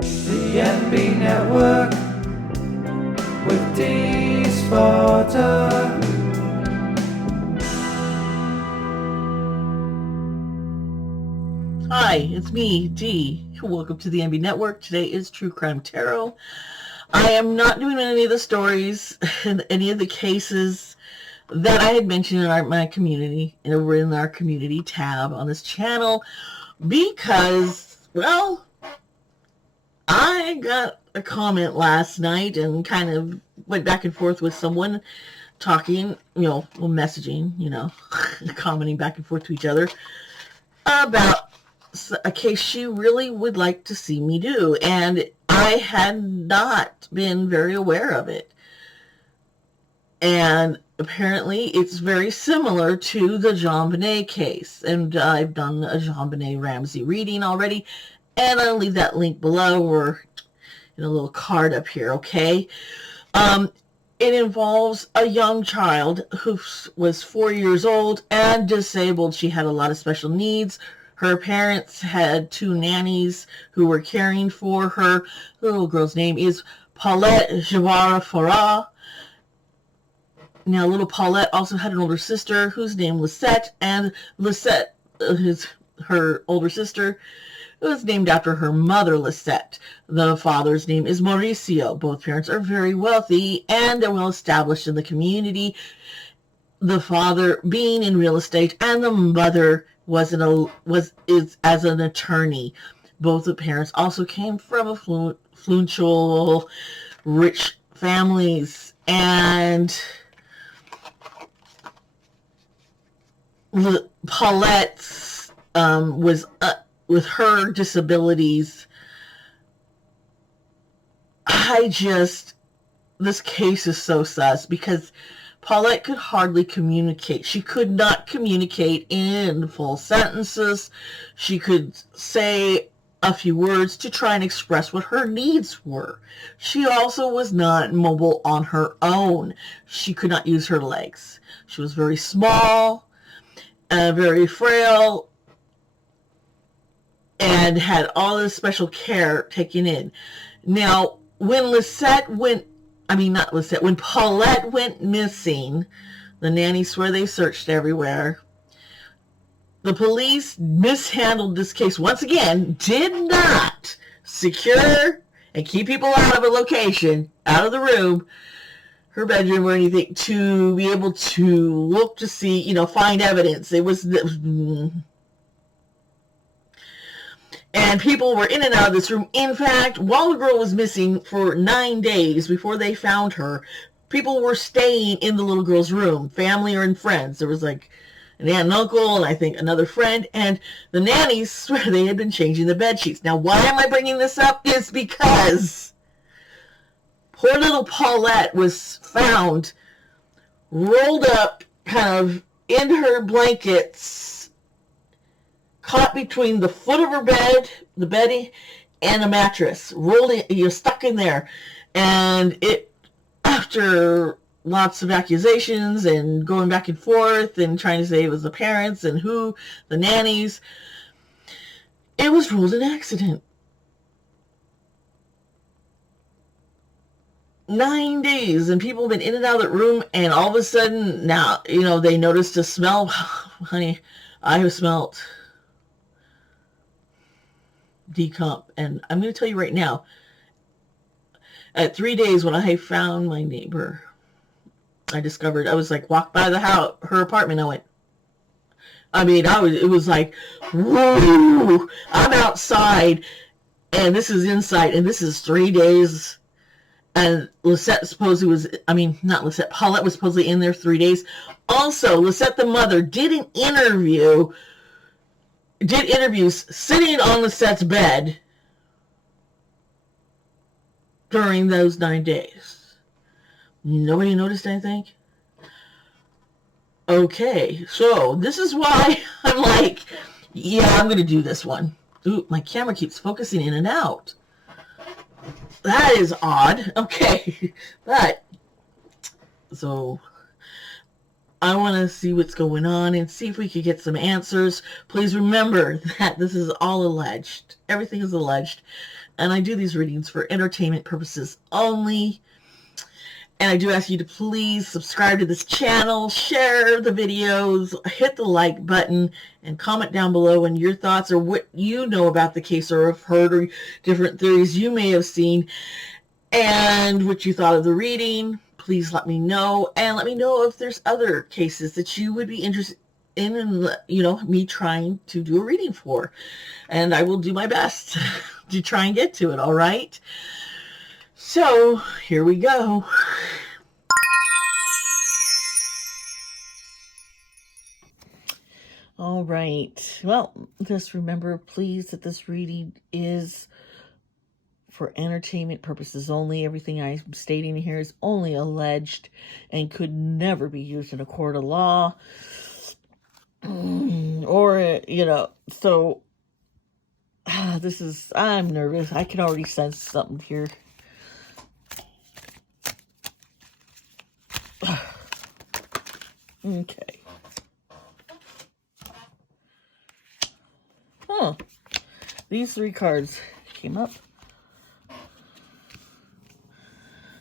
The NB Network with Dee Sparta. Hi, it's me, Dee. Welcome to the NB Network. Today is True Crime Tarot. I am not doing any of the stories and any of the cases that I had mentioned in my community, over in our community tab on this channel, because, well, I got a comment last night and kind of went back and forth with someone talking, messaging, commenting back and forth to each other about a case she really would like to see me do, and I had not been very aware of it. And apparently it's very similar to the JonBenet case, and I've done a JonBenet Ramsey reading already, and I'll leave that link below or in a little card up here, okay? It involves a young child who was 4 years old and disabled. She had a lot of special needs. Her parents had 2 nannies who were caring for her. The little girl's name is Paulette Jawara Farah. Now, little Paulette also had an older sister whose name was Lisette, and Lisette, her older sister, was named after her mother, Lisette. The father's name is Mauricio. Both parents are very wealthy, and they're well established in the community. The father being in real estate, and the mother is as an attorney. Both the parents also came from affluential, rich families, and Paulette was with her disabilities. This case is so sus because Paulette could hardly communicate. She could not communicate in full sentences. She could say a few words to try and express what her needs were. She also was not mobile on her own. She could not use her legs. She was very small, very frail, and had all this special care taken in. Now, when when Paulette went missing, the nannies swear they searched everywhere. The police mishandled this case once again, did not secure and keep people out of a location, out of the room, her bedroom or anything, to be able to look to see, find evidence. And people were in and out of this room. In fact, while the girl was missing for 9 days before they found her, people were staying in the little girl's room, family and friends. There was like an aunt and uncle, and I think another friend, and the nannies swear they had been changing the bed sheets. Now, why am I bringing this up? Is because poor little Paulette was found rolled up kind of in her blankets, caught between the foot of her bed, the bedding, and a mattress, rolled in, you're stuck in there. And after lots of accusations and going back and forth and trying to say it was the parents and the nannies, it was ruled an accident. 9 days, and people have been in and out of that room, and all of a sudden, now, they noticed a smell. Honey, I have smelt decomp, and I'm going to tell you right now, at 3 days when I found my neighbor, I discovered, I was like, walked by her apartment, it was like, whoa, I'm outside, and this is inside, and this is 3 days, and Lisette Paulette was supposedly in there 3 days. Also, Lisette, the mother, did interviews sitting on Lisette's bed during those 9 days. Nobody noticed anything? Okay, so this is why I'm like, yeah, I'm going to do this one. Ooh, my camera keeps focusing in and out. That is odd. Okay, so I want to see what's going on and see if we could get some answers. Please remember that this is all alleged. Everything is alleged. And I do these readings for entertainment purposes only. And I do ask you to please subscribe to this channel, share the videos, hit the like button, and comment down below on your thoughts or what you know about the case or have heard, or different theories you may have seen, and what you thought of the reading. Please let me know, and let me know if there's other cases that you would be interested in, and me trying to do a reading for. And I will do my best to try and get to it, all right? So, here we go. All right. Well, just remember, please, that this reading is for entertainment purposes only. Everything I'm stating here is only alleged and could never be used in a court of law. Or, so I'm nervous. I can already sense something here. Okay. Huh. These 3 cards came up.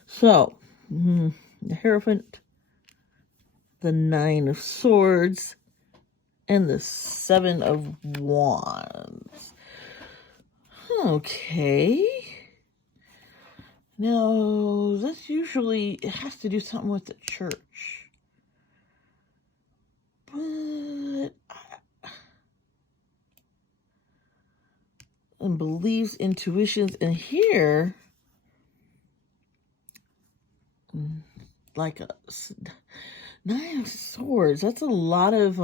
So, the Hierophant, the 9 of Swords, and the 7 of Wands. Okay. Now, this usually, it has to do something with the church. But, and beliefs, intuitions, and here, like a 9 of Swords, that's a lot of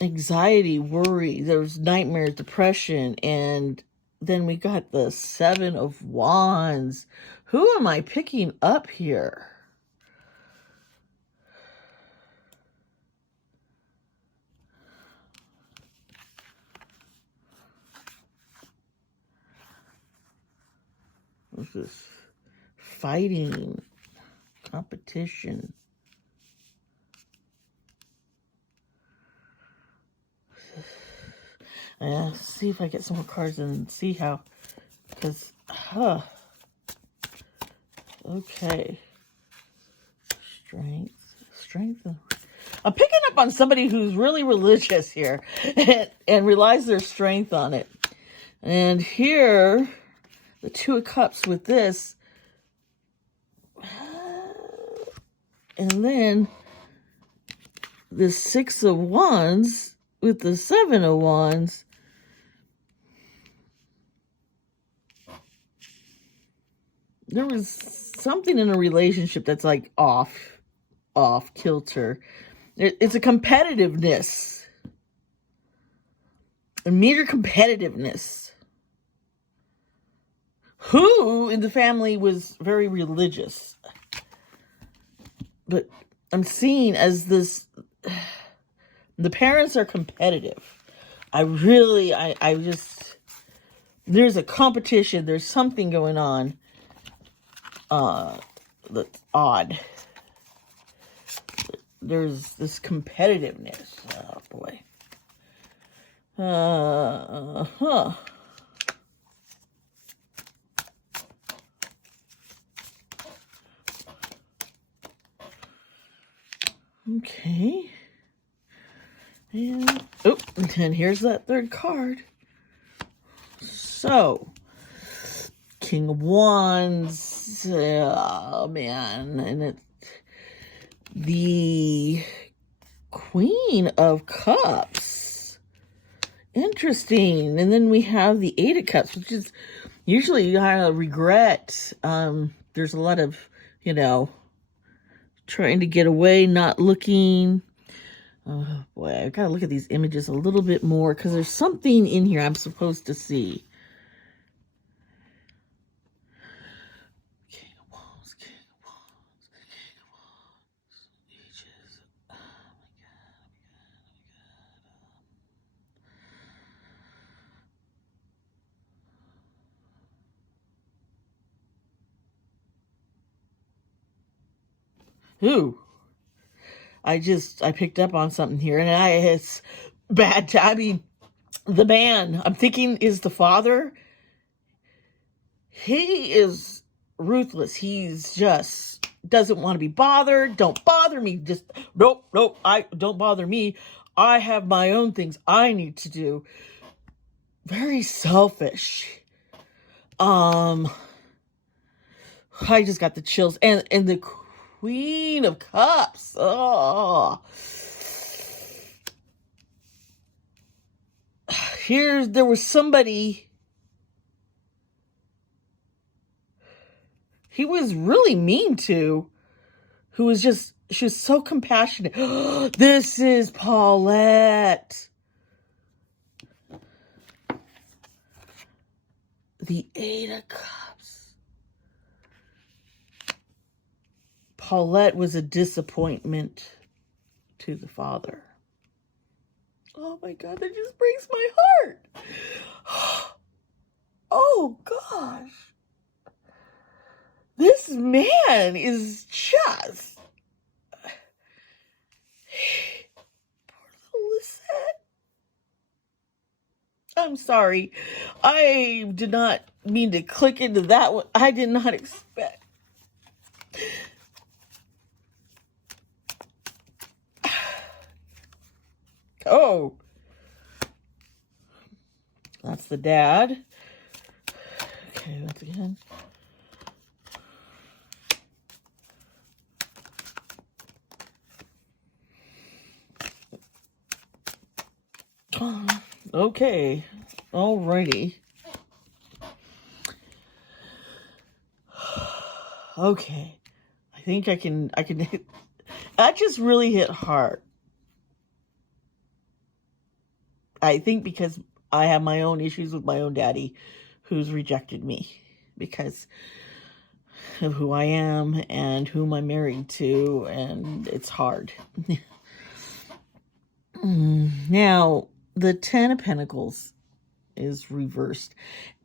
anxiety, worry, there's nightmares, depression, and then we got the 7 of Wands. Who am I picking up here? What's this? Fighting, competition. See if I get some more cards and see how, because, okay. Strength. I'm picking up on somebody who's really religious here and relies their strength on it. And here, the 2 of Cups with this, and then the 6 of Wands with the 7 of Wands. There was something in a relationship that's like off kilter. It's a competitiveness. A mere competitiveness. Who in the family was very religious. But I'm seeing as this, the parents are competitive. I just, there's a competition. There's something going on. That's odd. There's this competitiveness. Oh boy. Okay. And here's that 3rd card. So, King of Wands, oh man, and it's the Queen of Cups. Interesting. And then we have the 8 of Cups, which is usually kind of regret. There's a lot of, trying to get away, not looking. Oh boy, I gotta look at these images a little bit more because there's something in here I'm supposed to see. King of Wands, King of Wands, King of Wands. Ages. Oh my God, Ooh. I picked up on something here, and it's bad timing. The man, I'm thinking, is the father. He is ruthless. He's just doesn't want to be bothered. Don't bother me. Just nope. I don't bother me. I have my own things I need to do. Very selfish. I just got the chills. And the Queen of Cups. Oh. There was somebody he was really mean to, she was so compassionate. This is Paulette. The Eight of Cups. Paulette was a disappointment to the father. Oh my God, that just breaks my heart. Oh gosh. This man is just... Poor little Lisette. I'm sorry. I did not mean to click into that one. I did not expect... Oh. That's the dad. Okay, once again. Okay. Alrighty. Okay. I think I can that just really hit hard. I think because I have my own issues with my own daddy who's rejected me because of who I am and whom I'm married to, and it's hard. Now, the Ten of Pentacles is reversed,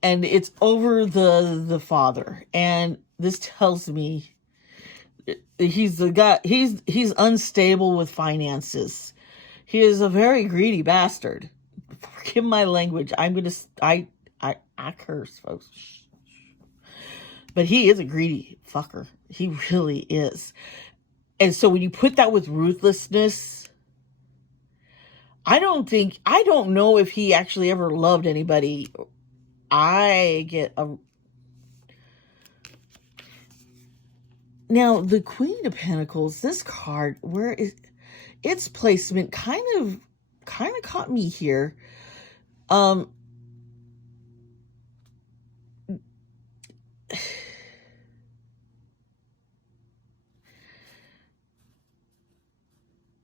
and it's over the father, and this tells me he's the guy, he's unstable with finances. He is a very greedy bastard. Forgive my language. I curse, folks. But he is a greedy fucker. He really is. And so when you put that with ruthlessness, I don't know if he actually ever loved anybody. Now, the Queen of Pentacles, this card, where is its placement kind of caught me here.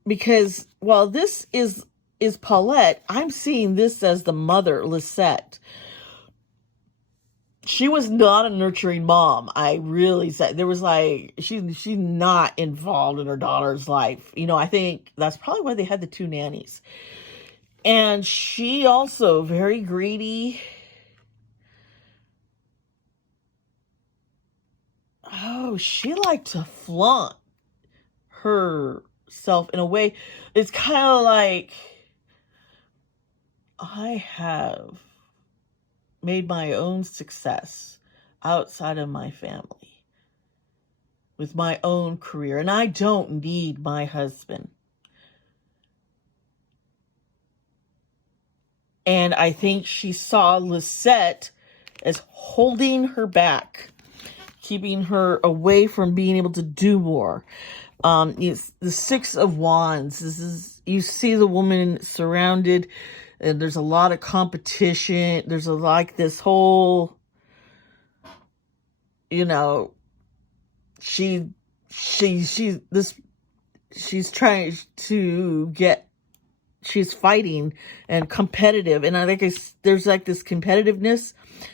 Because while this is Paulette, I'm seeing this as the mother, Lisette. She was not a nurturing mom. I really said there was she's not involved in her daughter's life. I think that's probably why they had the two nannies. And she also very greedy. Oh, she liked to flaunt herself in a way. It's kind of like, I have made my own success outside of my family with my own career, and I don't need my husband. And I think she saw Lisette as holding her back, keeping her away from being able to do more. It's the Six of Wands. You see the woman surrounded, and there's a lot of competition. There's this whole, she's trying to get, she's fighting and competitive. And I think there's this competitiveness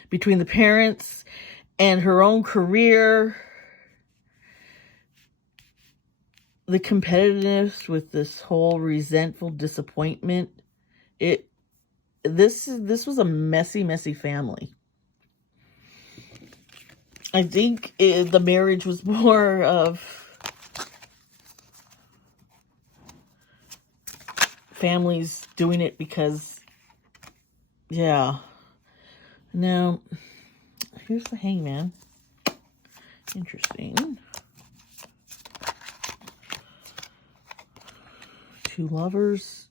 between the parents and her own career. The competitiveness with this whole resentful disappointment. This was a messy family. I think the marriage was more of families doing it because Yeah. Now, here's the Hangman. Interesting. Two lovers.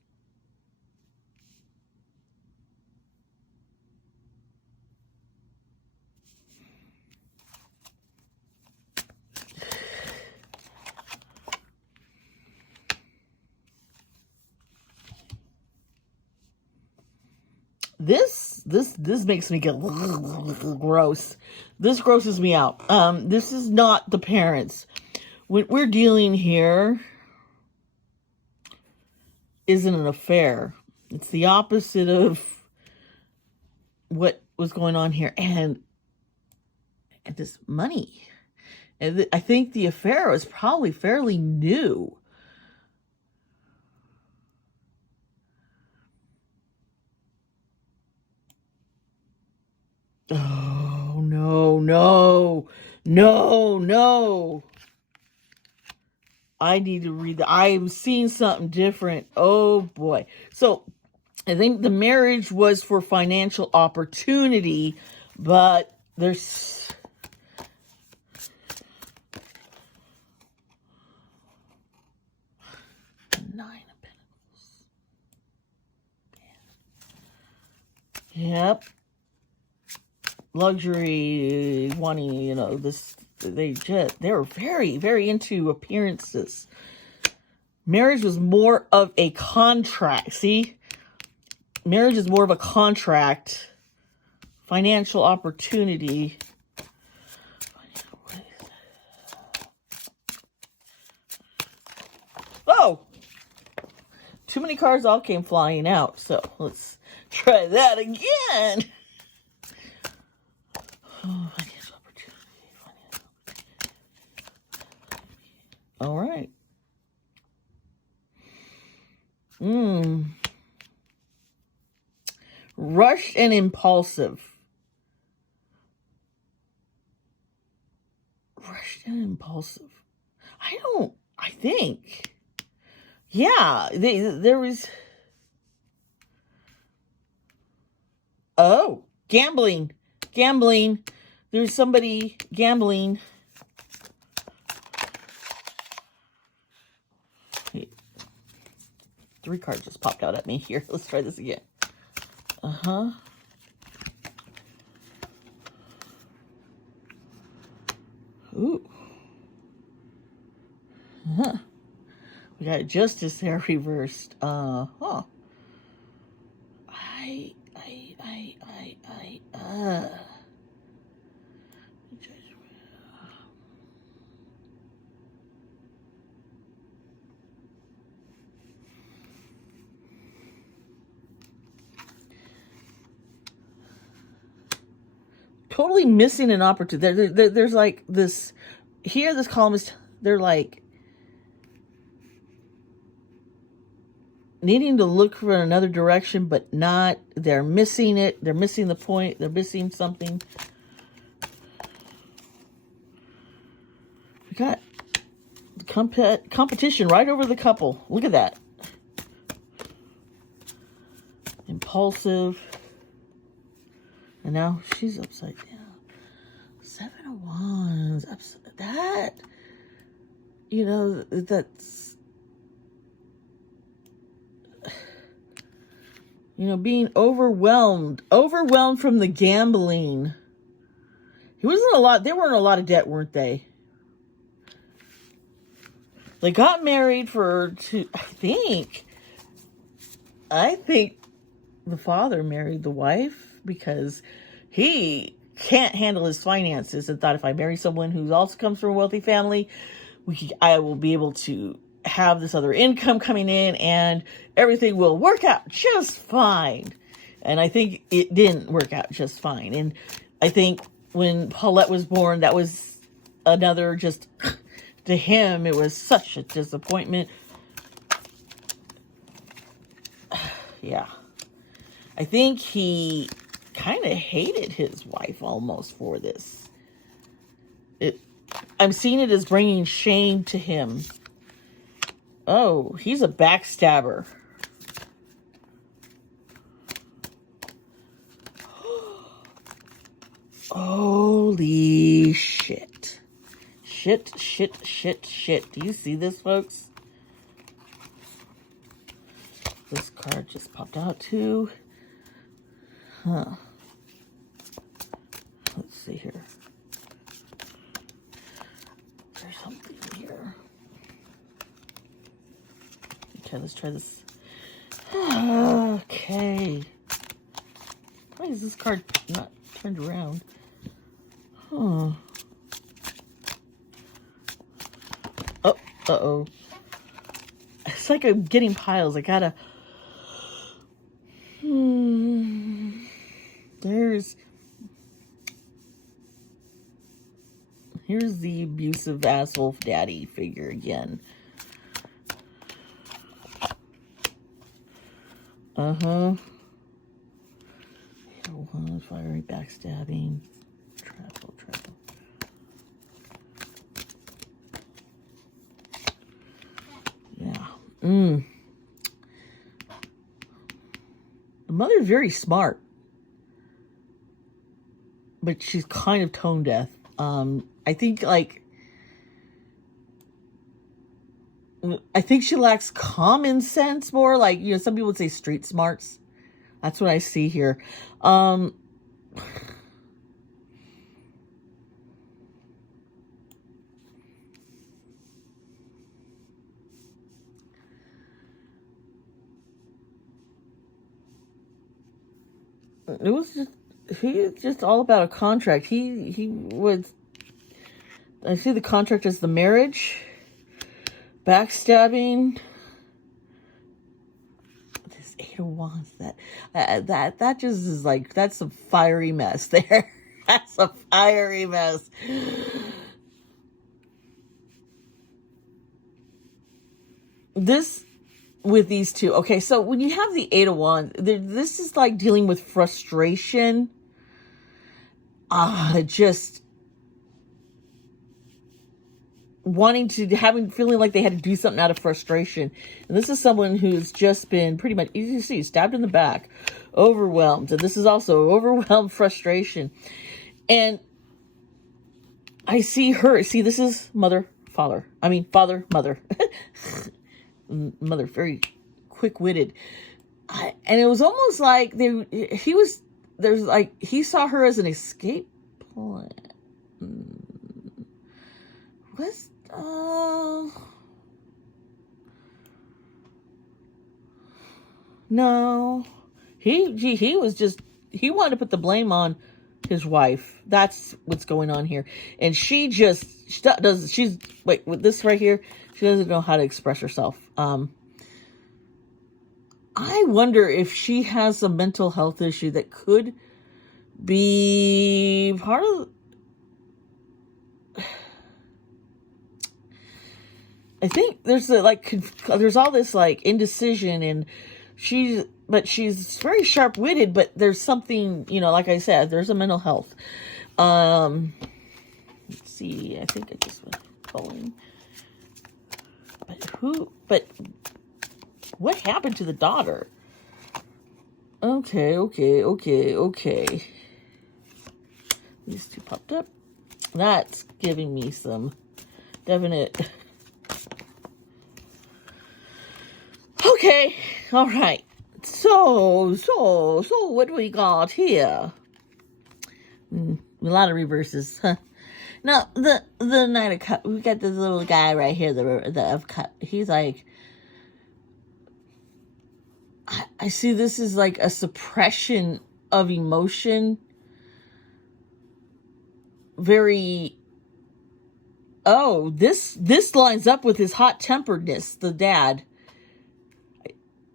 This makes me get gross. This grosses me out. This is not the parents. What we're dealing here isn't an affair. It's the opposite of what was going on here. And this money. And I think the affair was probably fairly new. Oh, no, no, no, no. I need to read that. I'm seeing something different. Oh, boy. So, I think the marriage was for financial opportunity, but there's... Nine of Pentacles. Yep. Luxury, wanting, you know, this, they're very, very into appearances. Marriage was more of a contract. See? Marriage is more of a contract. Financial opportunity. Oh! Too many cards all came flying out, so let's try that again. Oh, financial opportunity. All right. Rushed and impulsive. Rushed and impulsive. I think. Yeah, there was... Oh, gambling. Gambling. There's somebody gambling. Hey, 3 cards just popped out at me here. Let's try this again. Uh-huh. Ooh. Huh. We got justice there reversed. Huh. Totally missing an opportunity. There's like this, here this column is, they're like needing to look for another direction, but not, they're missing it. They're missing the point. They're missing something. We got competition right over the couple. Look at that. Impulsive. And now she's upside down. 7 of Wands. That, you know, that's, you know, being overwhelmed from the gambling. He wasn't a lot, they weren't a lot of debt, weren't they? They got married I think the father married the wife because he can't handle his finances and thought, if I marry someone who also comes from a wealthy family, I will be able to have this other income coming in and everything will work out just fine. And I think it didn't work out just fine. And I think when Paulette was born, that was another, just to him, it was such a disappointment. Yeah. I think he kind of hated his wife almost for this. I'm seeing it as bringing shame to him. Oh, he's a backstabber. Holy shit. Shit. Do you see this, folks? This card just popped out too. Huh. Let's see here. There's something here. Okay, let's try this. Okay. Why is this card not turned around? Huh. Oh, uh-oh. It's like I'm getting piles. I gotta... Here's the abusive asshole daddy figure again. Fiery, backstabbing, travel. Yeah. The mother's very smart, but she's kind of tone deaf. I think she lacks common sense more. Like, you know, some people would say street smarts. That's what I see here. It was just all about a contract. He was, I see the contract as the marriage, backstabbing. This Eight of Wands, that just is like, that's a fiery mess there. That's a fiery mess. This with these two. Okay, so when you have the Eight of Wands, this is like dealing with frustration. Just feeling like they had to do something out of frustration. And this is someone who's just been pretty much, you see, stabbed in the back, overwhelmed. And this is also overwhelmed frustration. And I see her, this is father, mother. Mother, very quick-witted. And it was almost like he saw her as an escape plan. No, he wanted to put the blame on his wife. That's what's going on here. And she's with this right here, she doesn't know how to express herself. I wonder if she has a mental health issue that could be part of... I think there's there's all this like indecision, and she's very sharp-witted, but there's something, you know, like I said, there's a mental health. Let's see, I think I just went pulling. But what happened to the daughter? Okay. These two popped up. That's giving me some definite... Okay, all right. So what do we got here? A lot of reverses, huh? Now, the Knight of Cups, we got this little guy right here, the of Cups. He's like, I see this is like a suppression of emotion. Very, this lines up with his hot-temperedness, the dad.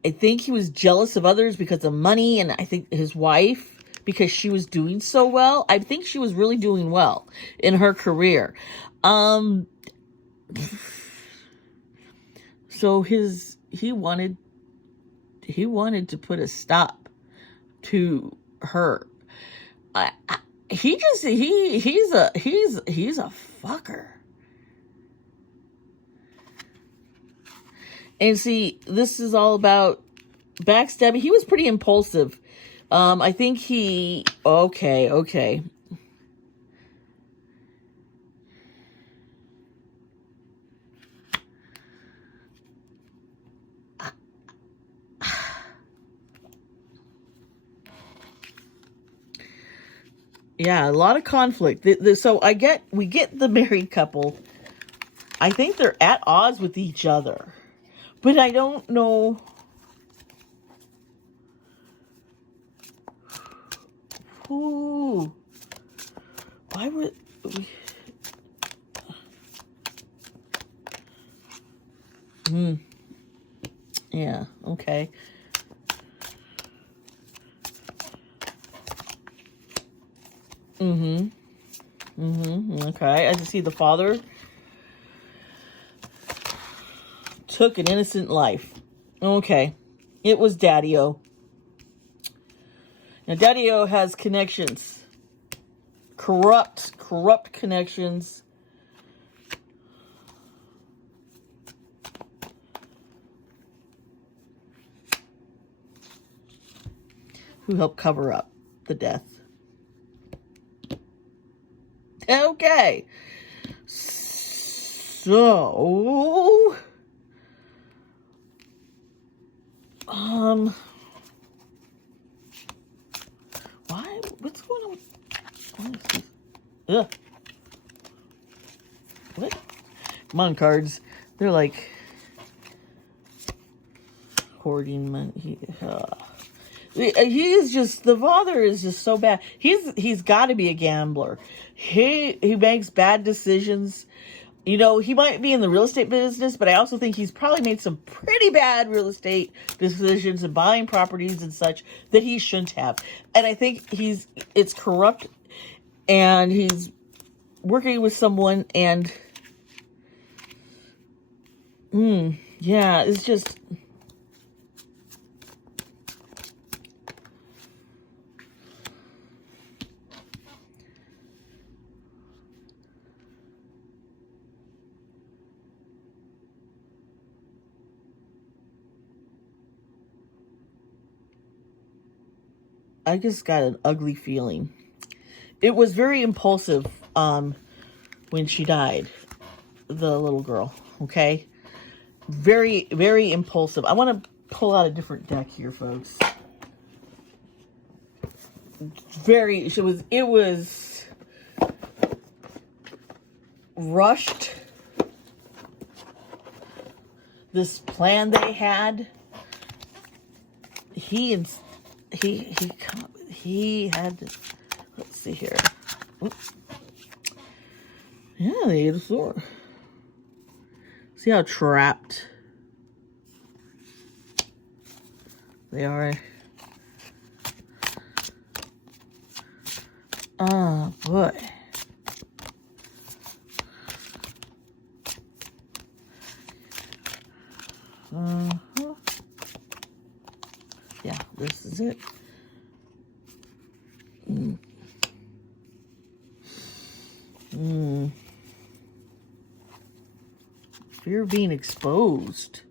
I think he was jealous of others because of money, and I think his wife, because she was doing so well. I think she was really doing well in her career. So he wanted to put a stop to her. He's a fucker. And see, this is all about backstabbing. He was pretty impulsive. I think okay. Yeah, a lot of conflict. So we get the married couple. I think they're at odds with each other, but I don't know. Who? Why would we? Yeah. Okay. Okay. I just see the father took an innocent life. Okay. It was Daddy-O. Now, Daddy-O has connections. Corrupt connections. Who helped cover up the death. Okay. So, what's going on with, ugh. What? Come on, cards. They're like hoarding money. He is just, the father is just so bad. He's got to be a gambler. He makes bad decisions. You know, he might be in the real estate business, but I also think he's probably made some pretty bad real estate decisions and buying properties and such that he shouldn't have. And I think it's corrupt, and he's working with someone, and yeah, it's just, I just got an ugly feeling. It was very impulsive when she died, the little girl, okay? Very, very impulsive. I want to pull out a different deck here, folks. It was rushed. This plan they had, he had to, let's see here. Oops. Yeah, they ate a sword. See how trapped they are. Oh boy. Yeah, this is it. Fear of being exposed.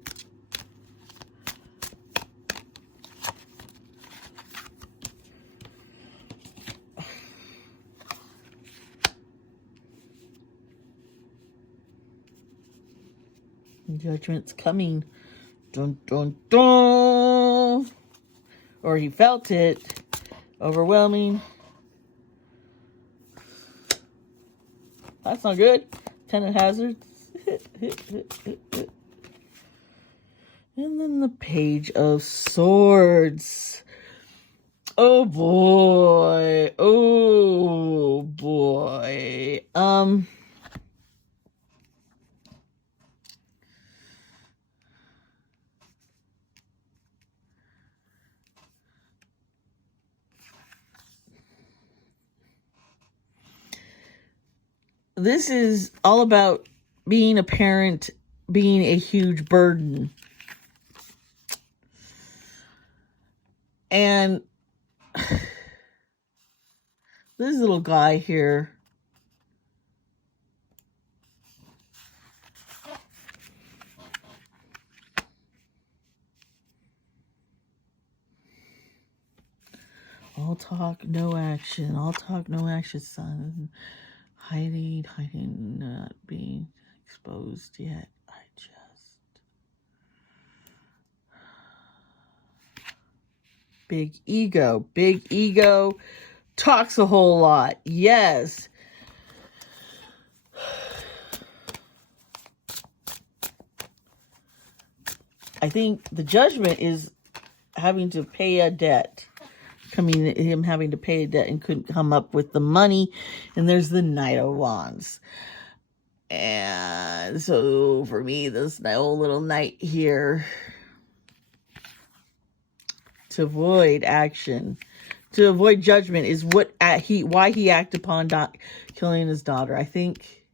Judgment's coming. Dun, dun, dun. Or he felt it. Overwhelming. That's not good. Ten of hazards. And then the Page of Swords. Oh boy. Oh boy. This is all about being a parent, being a huge burden. And this little guy here, all talk, no action. All talk, no action, son. Hiding, not being exposed yet. Big ego. talks a whole lot. Yes. I think the Judgment is having to pay a debt. Him having to pay a debt and couldn't come up with the money. And there's the Knight of Wands. And so for me, this old little knight here, to avoid action, to avoid judgment, is why he acted upon killing his daughter. I think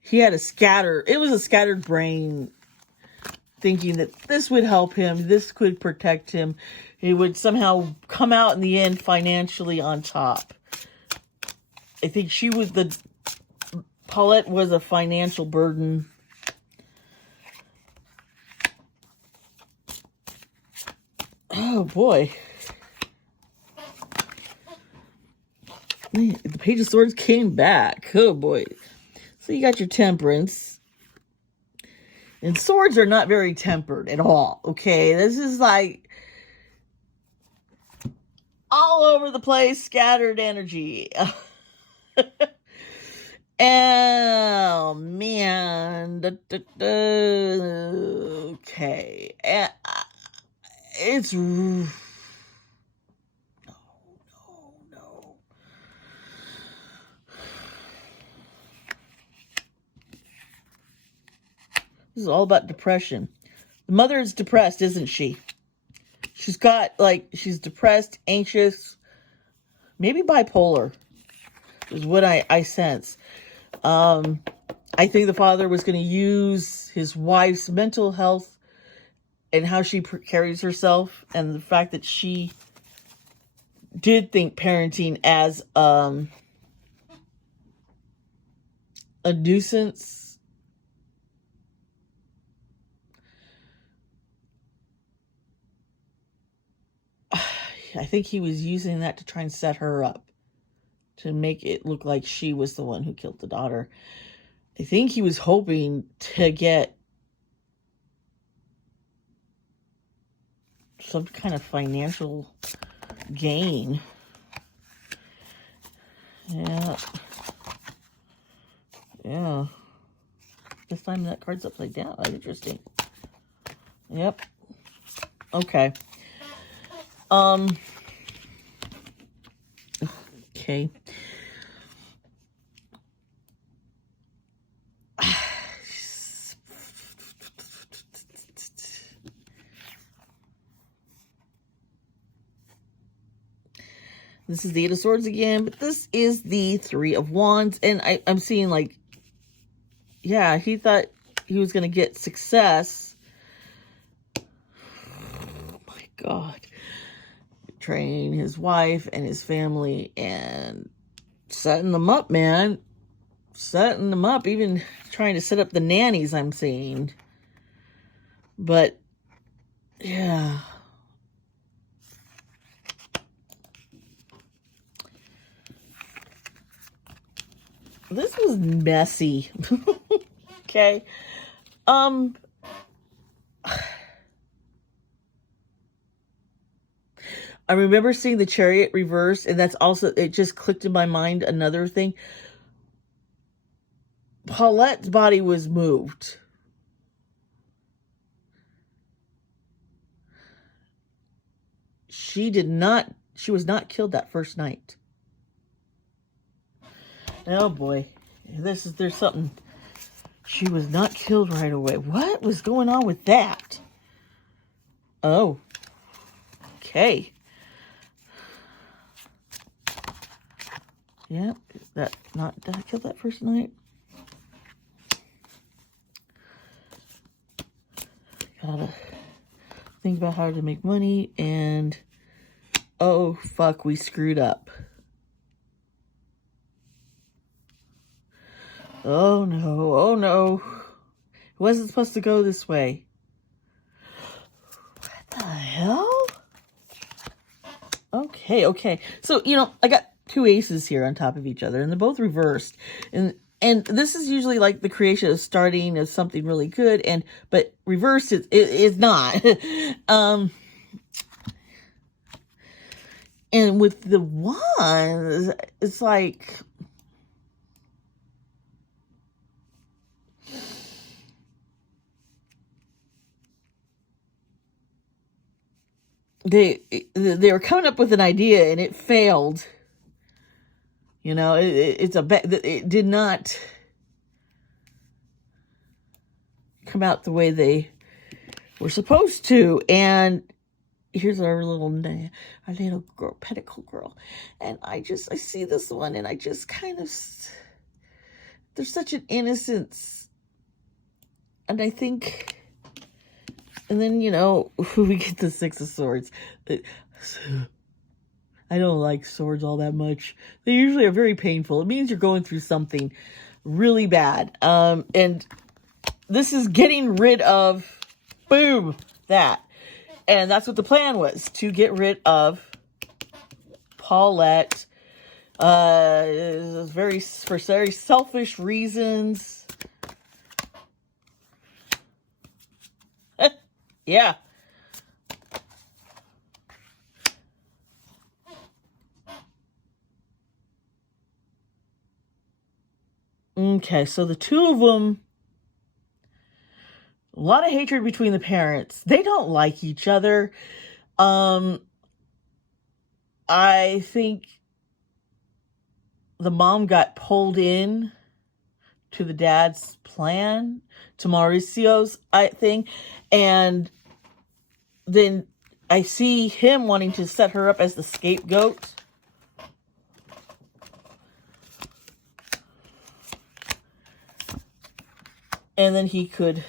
he had a scattered brain, thinking that this would help him, this could protect him. He would somehow come out in the end financially on top. I think Paulette was a financial burden. Oh boy. The Page of Swords came back. Oh boy. So you got your Temperance. And swords are not very tempered at all. Okay. This is like all over the place, scattered energy. Oh man. Okay. It's no. This is all about depression. The mother is depressed, isn't she? She's depressed, anxious, maybe bipolar, is what I sense. I think the father was going to use his wife's mental health and how she carries herself, and the fact that she did think parenting as a nuisance. I think he was using that to try and set her up, to make it look like she was the one who killed the daughter. I think he was hoping to get some kind of financial gain. Yeah. This time that card's upside down. That's interesting. Yep. Okay. Okay. This is the Eight of Swords again, but this is the Three of Wands. And I'm seeing yeah, he thought he was going to get success. Oh my God. Betraying his wife and his family and setting them up, man. Setting them up, even trying to set up the nannies, I'm seeing. But, yeah. This was messy. Okay. I remember seeing the Chariot reverse, and that's also, it just clicked in my mind, another thing. Paulette's body was moved. She was not killed that first night. Oh boy, there's something. She was not killed right away. What was going on with that? Oh, okay. Yeah, did I kill that first night? Gotta think about how to make money, and oh fuck, we screwed up. Oh no, oh no. It wasn't supposed to go this way. What the hell? Okay. So, I got two aces here on top of each other, and they're both reversed. And And this is usually like the creation is starting as something really good, but reversed it is not. And with the wands, it's like they were coming up with an idea and it failed. It did not come out the way they were supposed to. And here's our little girl, pedicle girl. And I see this one and I just kind of, there's such an innocence. And I think, and then, we get the Six of Swords. I don't like swords all that much. They usually are very painful. It means you're going through something really bad. And this is getting rid of, boom, that. And that's what the plan was, to get rid of Paulette. For very selfish reasons. Yeah. Okay, so the two of them, a lot of hatred between the parents. They don't like each other. I think the mom got pulled in to the dad's plan, to Mauricio's thing, and then I see him wanting to set her up as the scapegoat. And then he could,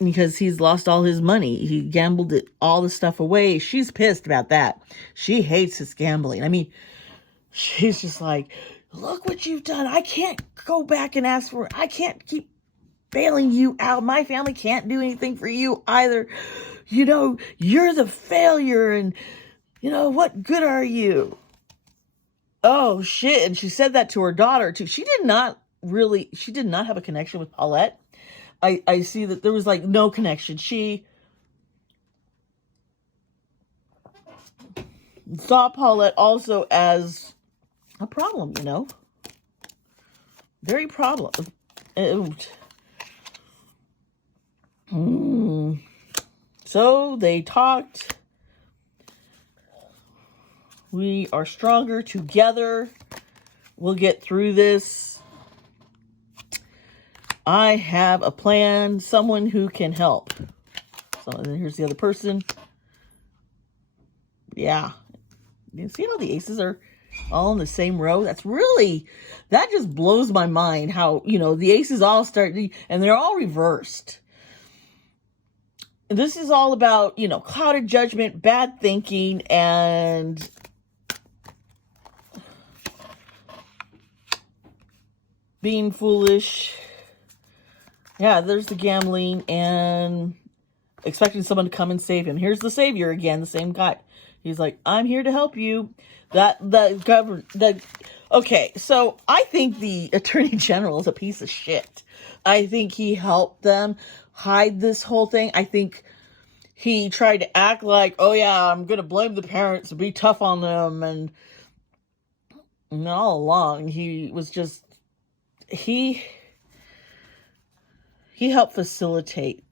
because he's lost all his money. He gambled all the stuff away. She's pissed about that. She hates his gambling. I mean, she's just like, look what you've done. I can't go back and ask for it. I can't keep bailing you out. My family can't do anything for you either. You're the failure, and what good are you? Oh, shit. And she said that to her daughter, too. She did not have a connection with Paulette. I see that there was, like, no connection. She saw Paulette also as a problem, Very problem. So they talked. We are stronger together. We'll get through this. I have a plan. Someone who can help. So and then here's the other person. Yeah. You see how the aces are all in the same row? That just blows my mind how, the aces all start, and they're all reversed. And this is all about, clouded judgment, bad thinking, and being foolish. Yeah, there's the gambling and expecting someone to come and save him. Here's the savior again, the same guy. He's like, I'm here to help you. Okay, so I think the Attorney General is a piece of shit. I think he helped them hide this whole thing. I think he tried to act like, oh yeah, I'm going to blame the parents and be tough on them. And all along, he was just, he helped facilitate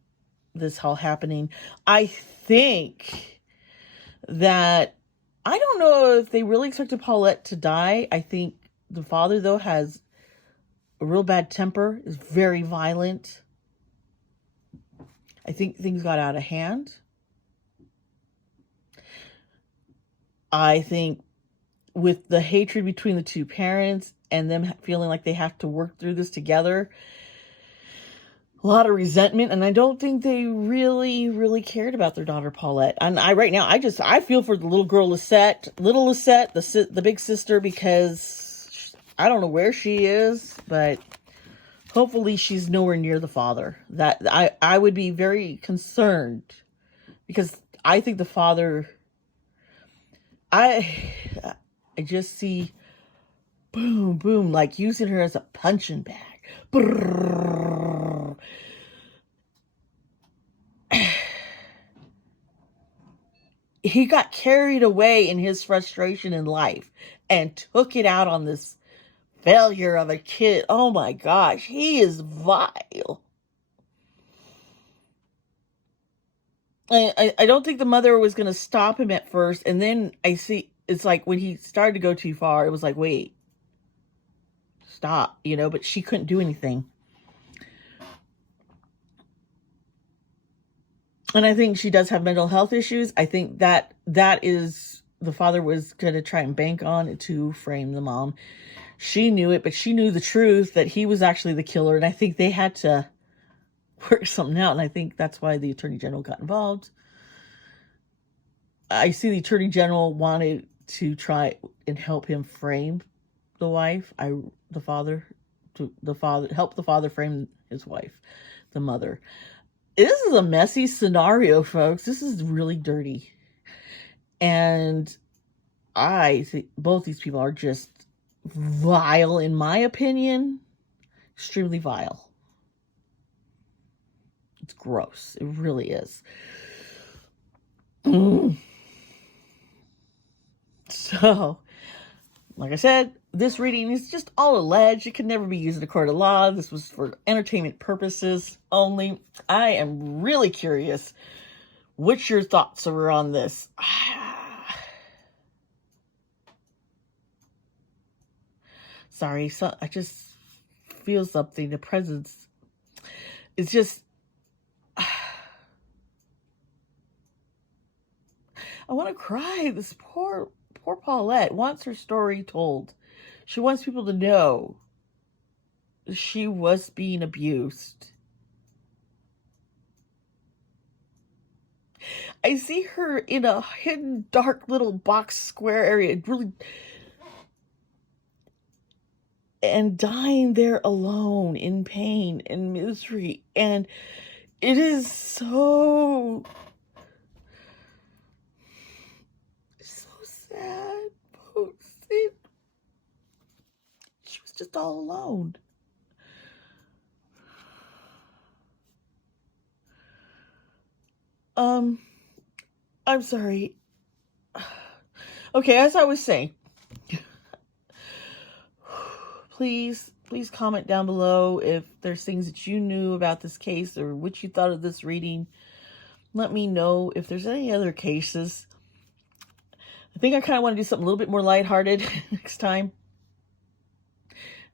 this whole happening. I think that, I don't know if they really expected Paulette to die. I think the father, though, has a real bad temper, is very violent. I think things got out of hand. I think with the hatred between the two parents and them feeling like they have to work through this together, a lot of resentment, and I don't think they really, really cared about their daughter Paulette. And I feel for the little girl Lisette, the big sister, because I don't know where she is, but hopefully she's nowhere near the father. That I would be very concerned, because I think the father, I just see boom, boom, like using her as a punching bag. Brrr. He got carried away in his frustration in life and took it out on this failure of a kid. Oh my gosh, he is vile. I don't think the mother was going to stop him at first. And then I see, it's like when he started to go too far, it was like, wait, stop, but she couldn't do anything. And I think she does have mental health issues. I think that is the father was going to try and bank on to frame the mom. She knew it, but she knew the truth that he was actually the killer. And I think they had to work something out. And I think that's why the Attorney General got involved. I see the Attorney General wanted to try and help him frame the wife. Help the father frame his wife, the mother. This is a messy scenario, folks. This is really dirty. And I think both these people are just vile, in my opinion. Extremely vile. It's gross. It really is. So, like I said, this reading is just all alleged. It can never be used in a court of law. This was for entertainment purposes only. I am really curious what your thoughts are on this. Sorry, so I just feel something. The presence. It's just. I want to cry. This poor Paulette wants her story told. She wants people to know she was being abused. I see her in a hidden, dark little box square area, really, and dying there alone in pain and misery. And it is so sad, folks. She was just all alone. I'm sorry. Okay, as I was saying, please comment down below if there's things that you knew about this case or what you thought of this reading. Let me know if there's any other cases. I think I kind of want to do something a little bit more lighthearted next time.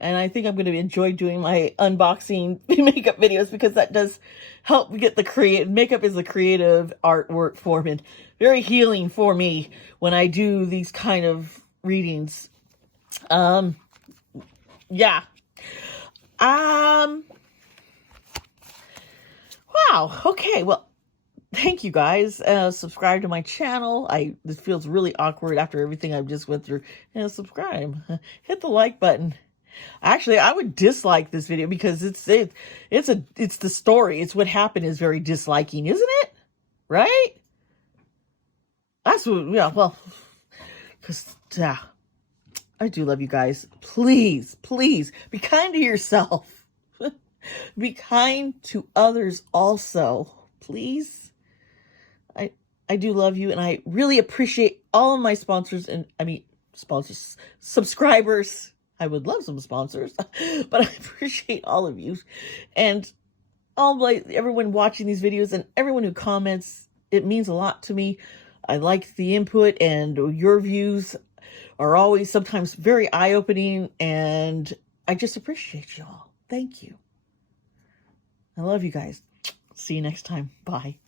And I think I'm going to enjoy doing my unboxing makeup videos because that does help get the makeup is a creative artwork form and very healing for me when I do these kind of readings. Yeah. Wow. Okay. Well, thank you guys. Subscribe to my channel. This feels really awkward after everything I've just went through. Subscribe. Hit the like button. Actually, I would dislike this video because it's the story. It's what happened is very disliking, isn't it? Right? That's what, yeah, well, because, I do love you guys. Please be kind to yourself. Be kind to others also. Please. I do love you, and I really appreciate all of my sponsors subscribers. I would love some sponsors, but I appreciate all of you and everyone watching these videos and everyone who comments. It means a lot to me. I like the input, and your views are always sometimes very eye-opening, and I just appreciate you all. Thank you. I love you guys. See you next time. Bye.